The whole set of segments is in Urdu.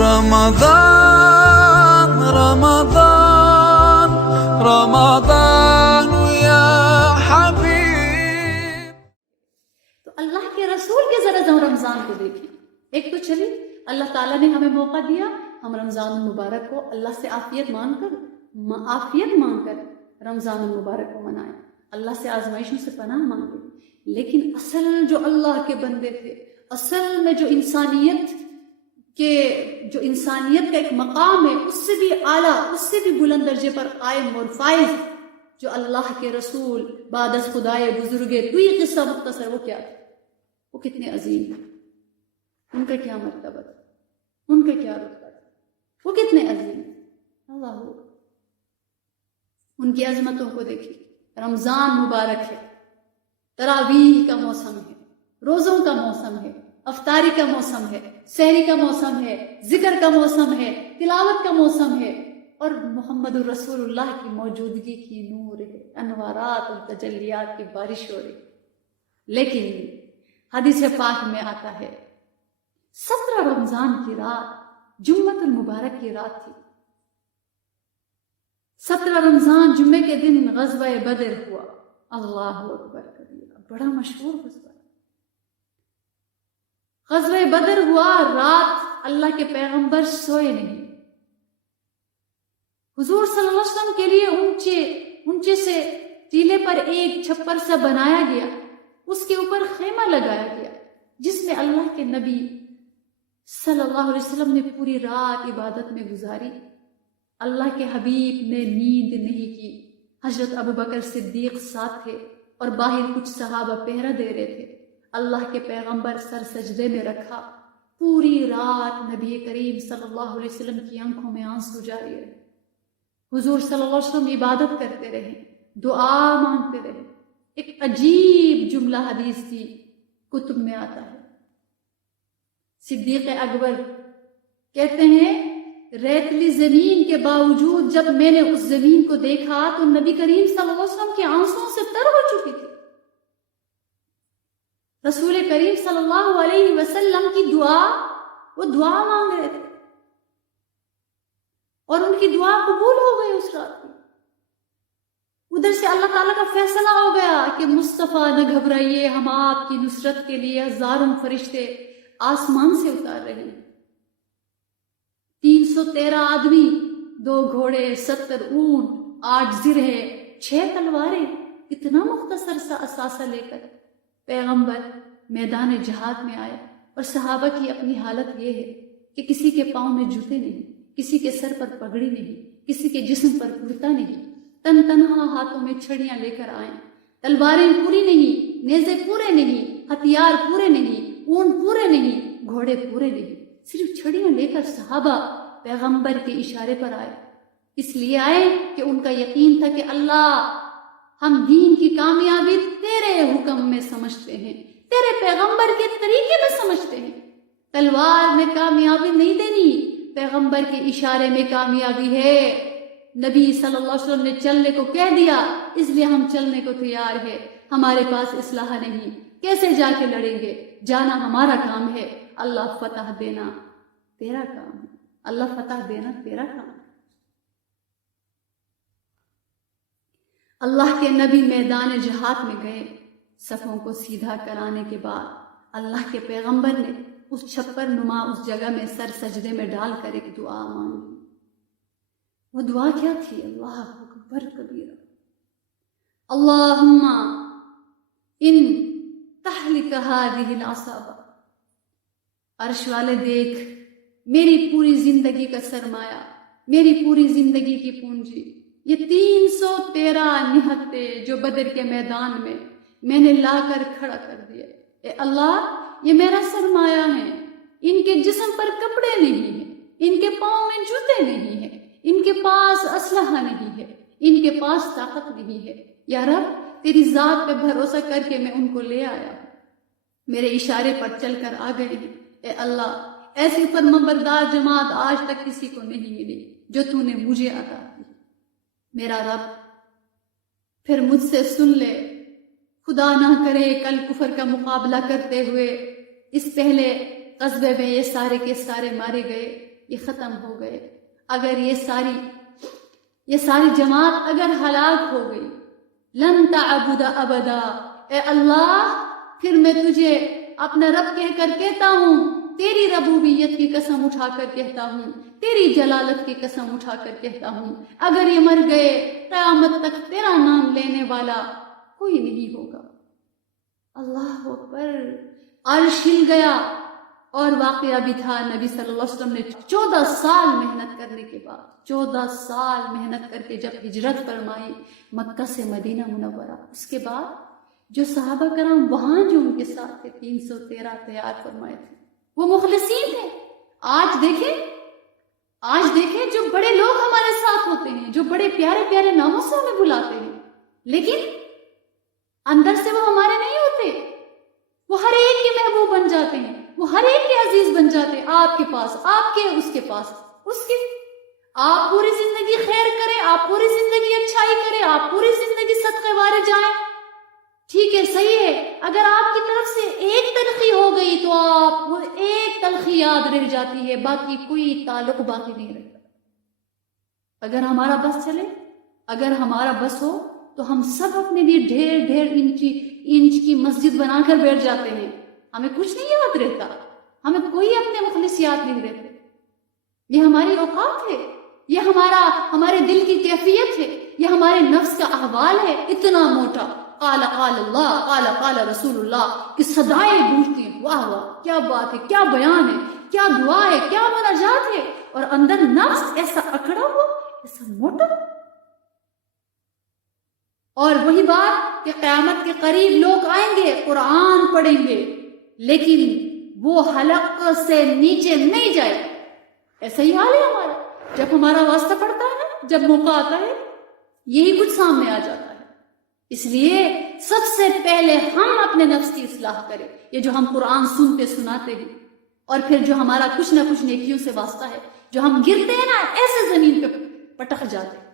رمضان رمضان رمضان يا حبيب. تو اللہ کے رسول کے ذرا رمضان کو دیکھیں. ایک تو چلی اللہ تعالیٰ نے ہمیں موقع دیا، ہم رمضان المبارک کو اللہ سے عافیت مانگ کر رمضان المبارک کو منائیں، اللہ سے آزمائشوں سے پناہ مانگیں. لیکن اصل جو اللہ کے بندے تھے، اصل میں جو انسانیت کا ایک مقام ہے، اس سے بھی اعلیٰ، اس سے بھی بلند درجے پر قائم اور فائز، جو اللہ کے رسول بعد از خدائے بزرگ تو یہ قصہ مختصر، وہ کیا تھا؟ وہ کتنے عظیم تھے، ان کا کیا مرتبہ تھا، ان کا کیا رتبہ تھا، وہ کتنے عظیم تھے. اللہ ان کی عظمتوں کو دیکھیں. رمضان مبارک ہے، تراویح کا موسم ہے، روزوں کا موسم ہے، افطاری کا موسم ہے، سحری کا موسم ہے، ذکر کا موسم ہے، تلاوت کا موسم ہے، اور محمد الرسول اللہ کی موجودگی کی نور ہے، انوارات اور تجلیات کی بارش ہو رہی. لیکن حدیث پاک میں آتا ہے 17 رمضان کی رات جمعۃ المبارک کی رات تھی. 17 رمضان جمعے کے دن غزوہ بدر ہوا. اللہ اکبر کبیرہ، بڑا مشہور غزوہ بدر ہوا. رات اللہ کے پیغمبر سوئے نہیں. حضور صلی اللہ علیہ وسلم کے لیے اونچے سے ٹیلے پر ایک چھپر سا بنایا گیا، اس کے اوپر خیمہ لگایا گیا، جس میں اللہ کے نبی صلی اللہ علیہ وسلم نے پوری رات عبادت میں گزاری. اللہ کے حبیب نے نیند نہیں کی. حضرت ابوبکر صدیق ساتھ تھے اور باہر کچھ صحابہ پہرا دے رہے تھے. اللہ کے پیغمبر سر سجدے میں رکھا. پوری رات نبی کریم صلی اللہ علیہ وسلم کی آنکھوں میں آنسو جاری رہے. حضور صلی اللہ علیہ وسلم عبادت کرتے رہے، دعا مانگتے رہے. ایک عجیب جملہ حدیث کی کتب میں آتا ہے. صدیق اکبر کہتے ہیں ریتلی زمین کے باوجود جب میں نے اس زمین کو دیکھا تو نبی کریم صلی اللہ علیہ وسلم کے آنسوؤں سے تر ہو چکی تھی. رسول کریم صلی اللہ علیہ وسلم کی وہ دعا مانگ رہے تھے اور ان کی دعا قبول ہو گئی اس رات میں. ادھر سے اللہ تعالیٰ کا فیصلہ ہو گیا کہ مصطفیٰ نہ گھبرائیے، ہم آپ کی نصرت کے لیے ہزاروں فرشتے آسمان سے اتار رہے ہیں. 313 آدمی، 2 گھوڑے، 70 اونٹ، 8 زرہ، 6 تلواریں، اتنا مختصر سا اثاثہ لے کر پیغمبر میدان جہاد میں آئے. اور صحابہ کی اپنی حالت یہ ہے کہ کسی کے پاؤں میں جوتے نہیں، کسی کے سر پر پگڑی نہیں، کسی کے جسم پر کرتا نہیں، تنہا ہاتھوں میں چھڑیاں لے کر آئیں. تلواریں پوری نہیں، نیزے پورے نہیں، ہتھیار پورے نہیں، اونٹ پورے نہیں، گھوڑے پورے نہیں، صرف چھڑیاں لے کر صحابہ پیغمبر کے اشارے پر آئے. اس لیے آئے کہ ان کا یقین تھا کہ اللہ، ہم دین کی کامیابی تیرے حکم میں سمجھتے ہیں، تیرے پیغمبر کے طریقے میں سمجھتے ہیں. تلوار میں کامیابی نہیں دینی، پیغمبر کے اشارے میں کامیابی ہے. نبی صلی اللہ علیہ وسلم نے چلنے کو کہہ دیا، اس لیے ہم چلنے کو تیار ہے. ہمارے پاس اسلحہ نہیں، کیسے جا کے لڑیں گے؟ جانا ہمارا کام ہے. اللہ فتح دینا تیرا کام ہے، اللہ فتح دینا تیرا کام ہے. اللہ کے نبی میدان جہاد میں گئے. صفوں کو سیدھا کرانے کے بعد اللہ کے پیغمبر نے اس چھپر نما اس جگہ میں سر سجدے میں ڈال کر ایک دعا مانگی. وہ دعا کیا تھی؟ اللہ اکبر کبیرہ. اللہم ان تہلک ہذہ العصابہ. عرش والے دیکھ، میری پوری زندگی کا سرمایہ، میری پوری زندگی کی پونجی، یہ 313 نہتے جو بدر کے میدان میں نے لا کر کھڑا کر دیا. اے اللہ، یہ میرا سرمایہ ہے. ان کے جسم پر کپڑے نہیں ہیں، ان کے پاؤں میں جوتے نہیں ہیں، ان کے پاس اسلحہ نہیں ہے، ان کے پاس طاقت نہیں ہے. یا رب، تیری ذات پہ بھروسہ کر کے میں ان کو لے آیا ہوں، میرے اشارے پر چل کر آ گئے ہیں. اے اللہ، ایسی فرمانبردار جماعت آج تک کسی کو نہیں ملی جو تو نے مجھے عطا کی. میرا رب، پھر مجھ سے سن لے. خدا نہ کرے کل کفر کا مقابلہ کرتے ہوئے اس پہلے غزوے میں یہ سارے کے سارے مارے گئے، یہ ختم ہو گئے، اگر یہ ساری جماعت اگر ہلاک ہو گئی، لن تعبد ابدا، اے اللہ پھر میں تجھے اپنا رب کہہ کر کہتا ہوں، تیری ربوبیت کی قسم اٹھا کر کہتا ہوں، تیری جلالت کی قسم اٹھا کر کہتا ہوں، اگر یہ مر گئے قیامت تک تیرا نام لینے والا کوئی نہیں ہوگا۔ اللہ اکبر، عرش ہل گیا۔ اور واقعہ بھی تھا، نبی صلی اللہ علیہ وسلم نے 14 سال محنت کرنے کے بعد، 14 سال محنت کر کے جب ہجرت فرمائی مکہ سے مدینہ منورہ، اس کے بعد جو صحابہ کرام وہاں جو ان کے ساتھ تھے 313 تیار فرمائے تھے، وہ مخلصین تھے۔ آج دیکھیں جو بڑے لوگ ہمارے ساتھ ہوتے ہیں، جو بڑے پیارے پیارے ناموں سے ہمیں بلاتے ہیں، لیکن اندر سے وہ ہمارے نہیں ہوتے، وہ ہر ایک کے محبوب بن جاتے ہیں، وہ ہر ایک کے عزیز بن جاتے ہیں، آپ کے پاس، آپ کے، اس کے پاس، اس کے۔ آپ پوری زندگی خیر کریں، آپ پوری زندگی اچھائی کریں، آپ پوری زندگی صدقے وارے جائیں، ٹھیک ہے، صحیح ہے، اگر آپ کی طرف سے ایک تلخی ہو گئی تو آپ وہ ایک تلخی یاد رہ جاتی ہے، باقی کوئی تعلق باقی نہیں رہتا۔ اگر ہمارا بس چلے، اگر ہمارا بس ہو تو ہم سب اپنے لیے ڈھیر ڈھیر انچ کی مسجد بنا کر بیٹھ جاتے ہیں، ہمیں کچھ نہیں یاد رہتا، ہمیں کوئی اپنے مخلص یاد نہیں رہتے۔ یہ ہماری اوقات ہے، یہ ہمارے دل کی کیفیت ہے، یہ ہمارے نفس کا احوال ہے، اتنا موٹا قال قال اللہ، قال قال رسول اللہ کی صدائیں گونجتی ہیں، واہ واہ کیا بات ہے، کیا بیان ہے، کیا دعا ہے، کیا مناجات ہے، اور اندر نفس ایسا اکڑا ہوا، ایسا موٹا۔ اور وہی بات کہ قیامت کے قریب لوگ آئیں گے، قرآن پڑھیں گے، لیکن وہ حلق سے نیچے نہیں جائے، ایسا ہی حال ہے ہمارا۔ جب ہمارا واسطہ پڑتا ہے نا، جب موقع آتا ہے، یہی کچھ سامنے آ جاتا ہے۔ اس لیے سب سے پہلے ہم اپنے نفس کی اصلاح کریں، یہ جو ہم قرآن سنتے سناتے ہیں، اور پھر جو ہمارا کچھ نہ کچھ نیکیوں سے واسطہ ہے، جو ہم گرتے ہیں نا ایسے زمین پہ پٹک جاتے ہیں،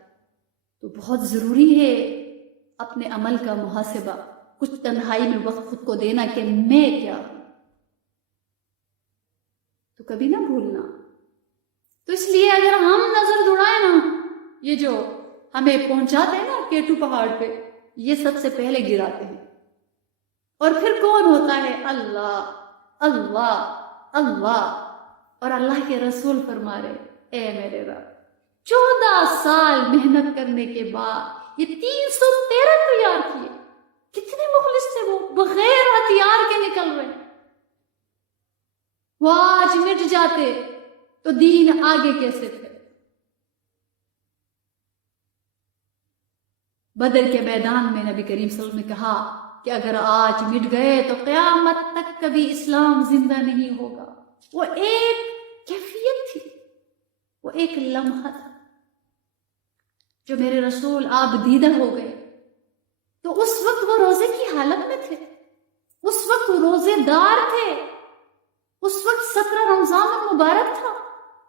تو بہت ضروری ہے اپنے عمل کا محاسبہ، کچھ تنہائی میں وقت خود کو دینا کہ میں کیا ہوں، تو کبھی نہ بھولنا۔ تو اس لیے اگر ہم نظر دوڑائیں نا، یہ جو ہمیں پہنچاتے ہیں نا کیٹو پہاڑ پہ، یہ سب سے پہلے گراتے ہیں، اور پھر کون ہوتا ہے؟ اللہ اللہ اللہ۔ اور اللہ کے رسول فرما رہے، اے میرے رب، 14 سال محنت کرنے کے بعد یہ 313 تیار کیے، کتنے مخلص تھے وہ، بغیر ہتھیار کے نکل رہے ہیں۔ وہ آج مٹ جاتے تو دین آگے کیسے تھے؟ بدر کے میدان میں نبی کریم صلی اللہ علیہ وسلم نے کہا کہ اگر آج مٹ گئے تو قیامت تک کبھی اسلام زندہ نہیں ہوگا۔ وہ ایک کیفیت تھی، وہ ایک لمحہ تھا، جو میرے رسول آپ دیدہ ہو گئے تو اس وقت وہ روزے کی حالت میں تھے، اس وقت وہ روزے دار تھے، اس وقت 17 رمضان المبارک تھا،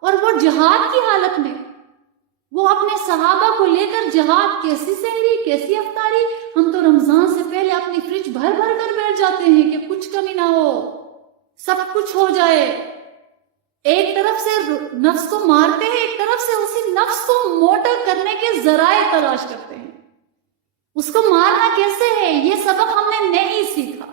اور وہ جہاد کی حالت میں، وہ اپنے صحابہ کو لے کر جہاد، کیسی سحری، کیسی افطاری۔ ہم تو رمضان سے پہلے اپنی فریج بھر بھر کر بیٹھ جاتے ہیں کہ کچھ کمی نہ ہو، سب کچھ ہو جائے۔ ایک طرف سے نفس کو مارتے ہیں، ایک طرف سے اسی نفس کو موٹا کرنے کے ذرائع تلاش کرتے ہیں۔ اس کو مارنا کیسے ہے، یہ سبق ہم نے نہیں سیکھا۔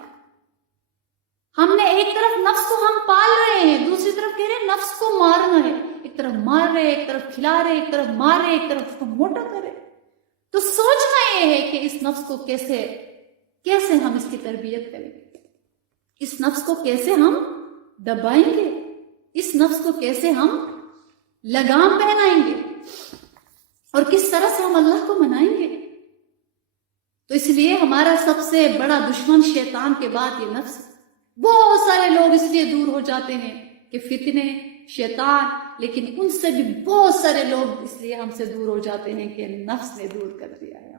ہم نے ایک طرف نفس کو ہم پال رہے ہیں، دوسری طرف کہہ رہے ہیں نفس کو مارنا ہے، ایک طرف مار رہے، ایک طرف کھلا رہے، ایک طرف مار رہے، ایک طرف اس کو موٹا کرے۔ تو سوچنا یہ ہے کہ اس نفس کو کیسے ہم اس کی تربیت کریں گے، اس نفس کو کیسے ہم دبائیں گے، اس نفس کو کیسے ہم لگام پہنائیں گے، اور کس طرح سے ہم اللہ کو منائیں گے۔ تو اس لیے ہمارا سب سے بڑا دشمن شیطان کے بعد یہ نفس ہے۔ بہت سارے لوگ اس لیے دور ہو جاتے ہیں کہ فتنے، شیطان، لیکن ان سے بھی بہت سارے لوگ اس لیے ہم سے دور ہو جاتے ہیں کہ نفس نے دور کر دیا ہے۔